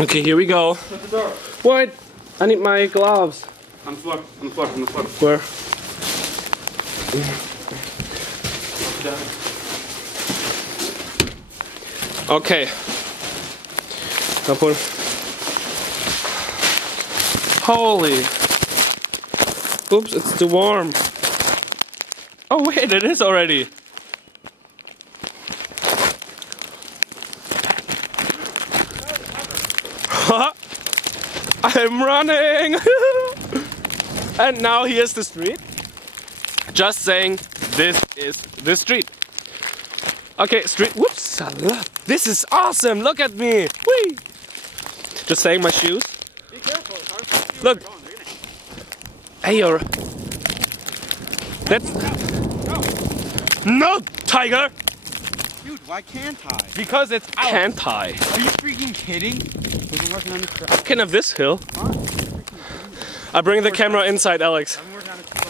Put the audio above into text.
Okay, here we go. Shut the door. What? I need my gloves. On the floor, on the floor, on the floor. Where? Okay. Couple. Holy. Oops, it's too warm. Oh wait, it is already. I'm running! And now here's the street. Just saying, this is the street. Okay, street. Whoops! This is awesome! Look at me! Whee! Just saying, my shoes. Be careful, cars. Look! Hey, you're. That's. No, tiger! Dude, why can't I? Because it's out. Can't I? Are you freaking kidding? We've been working on this for Can have this hill. Huh? I bring the camera inside, Alex. I've been working on it for